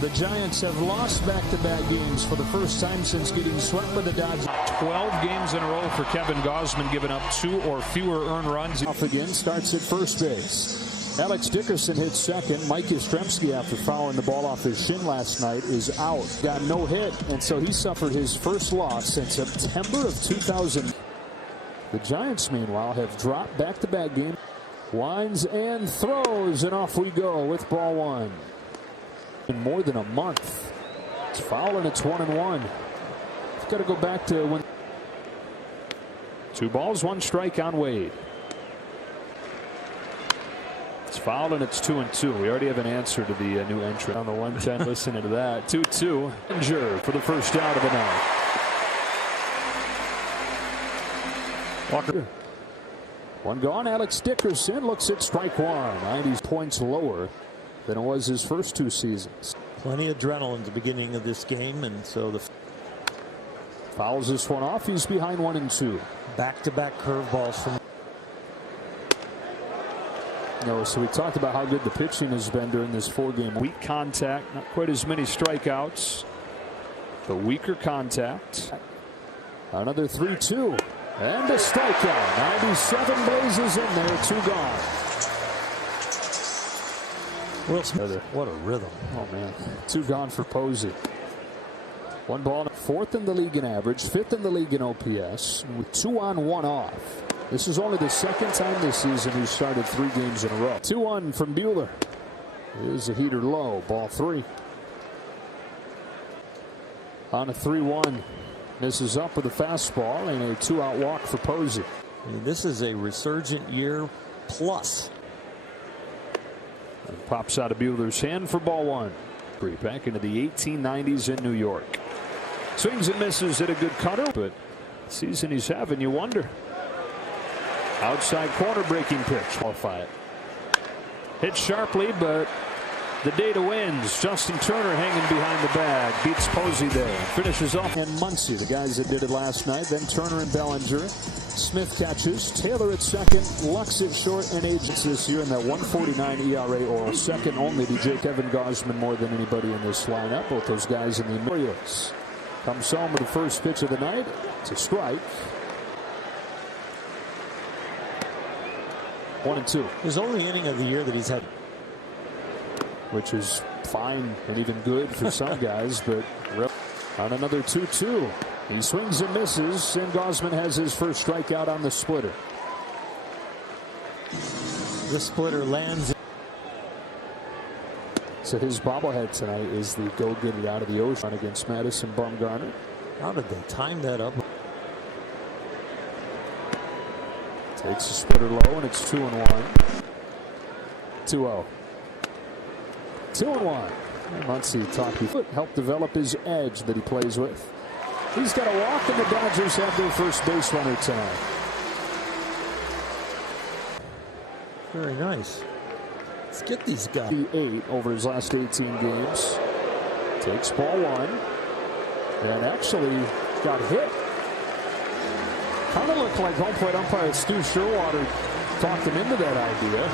The Giants have lost back-to-back games for the first time since getting swept by the Dodgers. 12 games in a row for Kevin Gausman, giving up 2 or fewer earned runs. Off again, starts at first base. Alex Dickerson hits second. Mike Yastrzemski, after fouling the ball off his shin last night, is out. Got no hit, and so he suffered his first loss since September of 2000. The Giants, meanwhile, have dropped back-to-back games. Winds and throws, and off we go with ball one. In more than a month. It's foul, and it's 1-1. It's got to go back to when. 2 balls, 1 strike on Wade. It's foul, and it's 2-2. We already have an answer to the new entrant on the 110. Listening to that. 2-2. Injure for the first out of the night. Walker. 1 gone. Alex Dickerson looks at strike 1. 90 points lower than it was his first 2 seasons. Plenty of adrenaline at the beginning of this game, and so the fouls this one off. He's behind 1-2. Back-to-back curveballs from. No, so we talked about how good the pitching has been during this 4-game. Weak contact, not quite as many strikeouts. The weaker contact. Another 3-2. And a strikeout. 97 blazes in there. 2 gone. Will Smith, what a rhythm. Oh, man. 2 gone for Posey. 1 ball. 4th in the league in average. 5th in the league in OPS. With 2 on, 1 off. This is only the 2nd time this season he's started 3 games in a row. 2-1 from Buehler. Here's a heater low. Ball 3. On a 3-1. Misses up with a fastball and a 2-out walk for Posey. I mean, this is a resurgent year plus. And pops out of Buehler's hand for ball 1. Back into the 1890s in New York. Swings and misses at a good cutter, but the season he's having, you wonder. Outside corner breaking pitch. Qualify it. Hit sharply, but the data wins. Justin Turner hanging behind the bag. Beats Posey there. Finishes off. And Muncy, the guys that did it last night. Then Turner and Bellinger. Smith catches. Taylor at second. Lux at short. And Agents this year in that 1.49 ERA oral. Second only to Kevin Gausman more than anybody in this lineup. Both those guys in the Orioles. Comes home with the first pitch of the night. It's a strike. 1-2. His only inning of the year that he's had. Which is fine and even good for some guys, but on another 2-2. He swings and misses, and Gausman has his first strikeout on the splitter. The splitter lands. So his bobblehead tonight is the go get it out of the ocean against Madison Bumgarner. How did they time that up? Takes a splitter low, and it's 2-1. 2-0. 2-1. Muncy talked. Helped develop his edge that he plays with. He's got a walk, and the Dodgers have their first base runner tonight. Very nice. Let's get these guys. 8 over his last 18 games. Takes ball 1. And actually got hit. Kind of looked like home plate umpire Stu Sherwater talked him into that idea.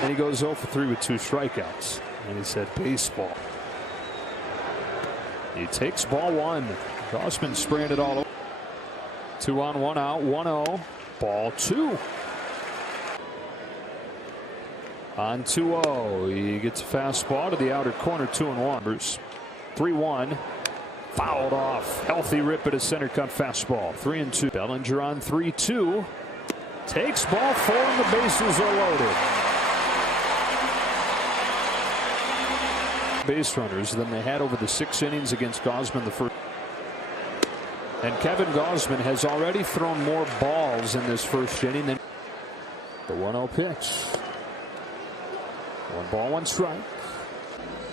And he goes 0 for 3 with 2 strikeouts. And he said baseball. He takes ball 1. Gausman spraying it all over. 2 on, 1 out, 1-0. Ball 2. On 2-0. He gets a fastball to the outer corner. 2-1. Bruce. 3-1. Fouled off. Healthy rip at a center cut fastball. 3-2. Bellinger on 3-2. Takes ball 4, and the bases are loaded. Base runners than they had over the 6 innings against Gausman the first. And Kevin Gausman has already thrown more balls in this first inning than the 1-0 pitch. 1 ball, 1 strike.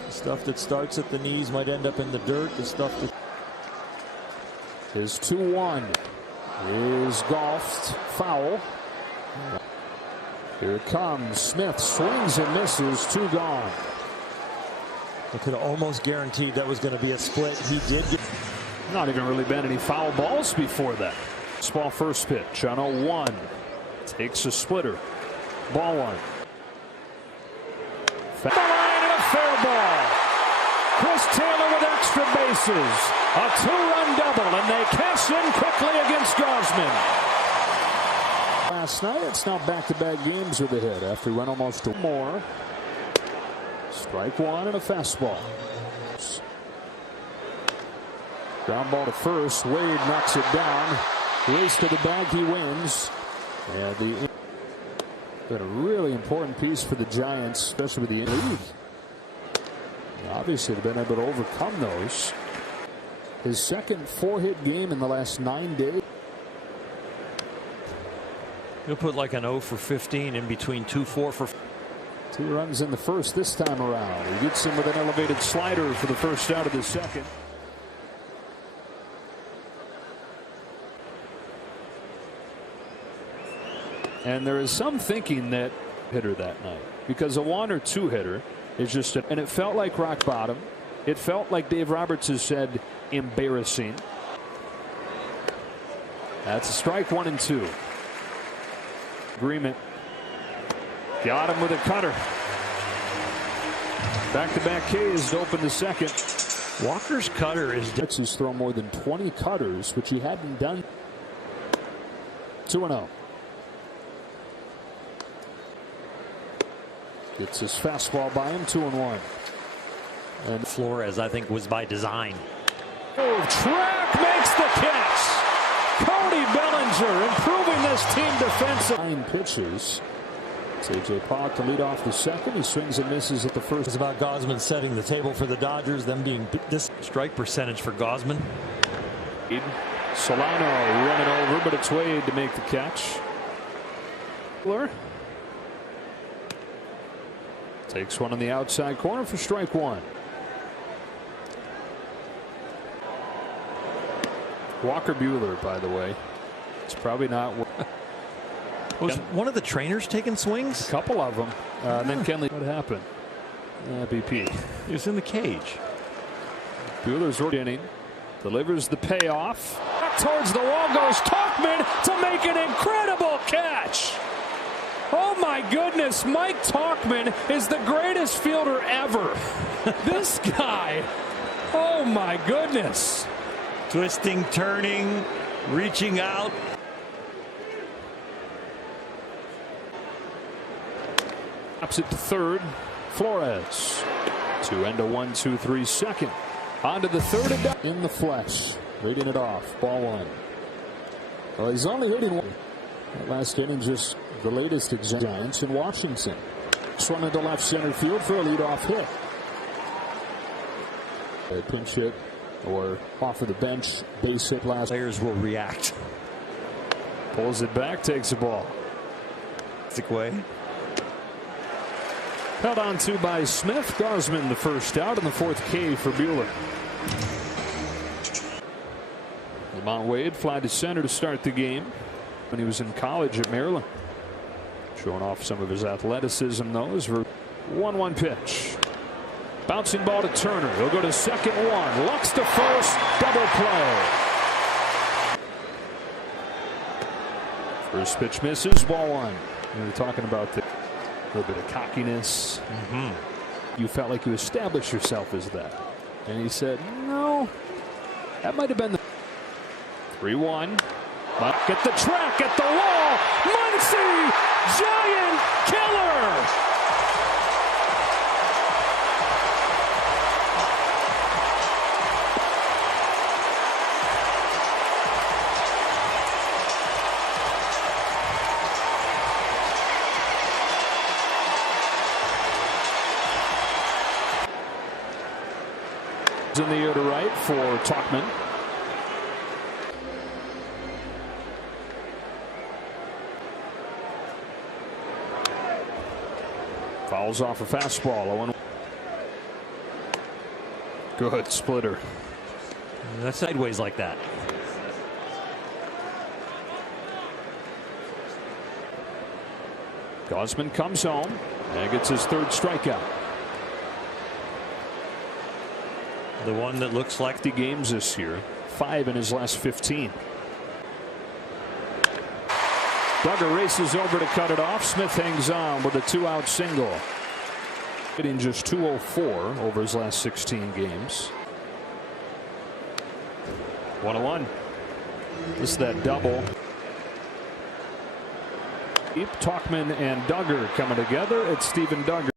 The stuff that starts at the knees might end up in the dirt. The stuff that is 2-1 is golfed foul. Here it comes. Smith swings and misses. 2 gone. I could have almost guaranteed that was going to be a split. He did. Not even really been any foul balls before that. Small first pitch on 0-1. Takes a splitter. Ball 1. Foul line and a fair ball. Chris Taylor with extra bases. A 2-run double, and they cash in quickly against Gausman. Last night, it's now back-to-back games with a hit after he went almost to more. Strike one and a fastball. Ground ball to first. Wade knocks it down. Race to the bag. He wins. And been a really important piece for the Giants, especially with the lead. Obviously, they've been able to overcome those. His second 4-hit game in the last 9 days. He'll put like an 0 for 15 in between 2-4 for. 2 runs in the first this time around. He gets him with an elevated slider for the first out of the second. And there is some thinking that hitter that night, because a 1 or 2 hitter is just and it felt like rock bottom. It felt like Dave Roberts has said embarrassing. That's a strike, 1 and 2. Agreement. Got him with a cutter. Back-to-back Ks to open the second. Walker's cutter is. He's thrown more than 20 cutters, which he hadn't done. 2-0. Gets his fastball by him, 2-1. And Flores, I think, was by design. Oh, Track makes the catch. Cody Bellinger improving this team defensive. 9 pitches. It's A.J. Pollock to lead off the second. He swings and misses at the first. It's about Gausman setting the table for the Dodgers, them being this strike percentage for Gausman. Solano running over, but it's Wade to make the catch. Takes one on the outside corner for strike 1. Walker Buehler, by the way. It's probably not. Was one of the trainers taking swings? A couple of them. And then Kenley. What happened? BP. He was in the cage. Buehler's inning. Delivers the payoff. Back towards the wall goes Tauchman to make an incredible catch. Oh my goodness, Mike Tauchman is the greatest fielder ever. This guy. Oh my goodness. Twisting, turning, reaching out. Pops it to third. Flores. 2 and a 1-2-3 second. On to the third and down. In the flesh. Leading it off. Ball 1. Well, he's only hitting 1. That last inning, just the latest Giants in Washington. Swung into left center field for a leadoff hit. A pinch hit or off of the bench. Base hit last. Players will react. Pulls it back, takes the ball. Way. Held on to by Smith. Gausman the first out, and the 4th K for Buehler. Lamont Wade fly to center to start the game when he was in college at Maryland. Showing off some of his athleticism, though, as for 1-1 pitch. Bouncing ball to Turner. He'll go to second 1. Lux to first. Double play. First pitch misses. Ball 1. We were talking about the little bit of cockiness. You felt like you established yourself as that. And he said, no, that might have been the 3-1. Mike at the track, at the wall. Muncy, giant killer. In the air to right for Tauchman. Fouls off a fastball. Good splitter. That's sideways like that. Gausman comes home and gets his 3rd strikeout. The one that looks like 50 games this year, 5 in his last 15. Duggar races over to cut it off. Smith hangs on with a 2-out single. Hitting just 204 over his last 16 games. 1-1. This is that double. Talkman and Duggar coming together. It's Steven Duggar.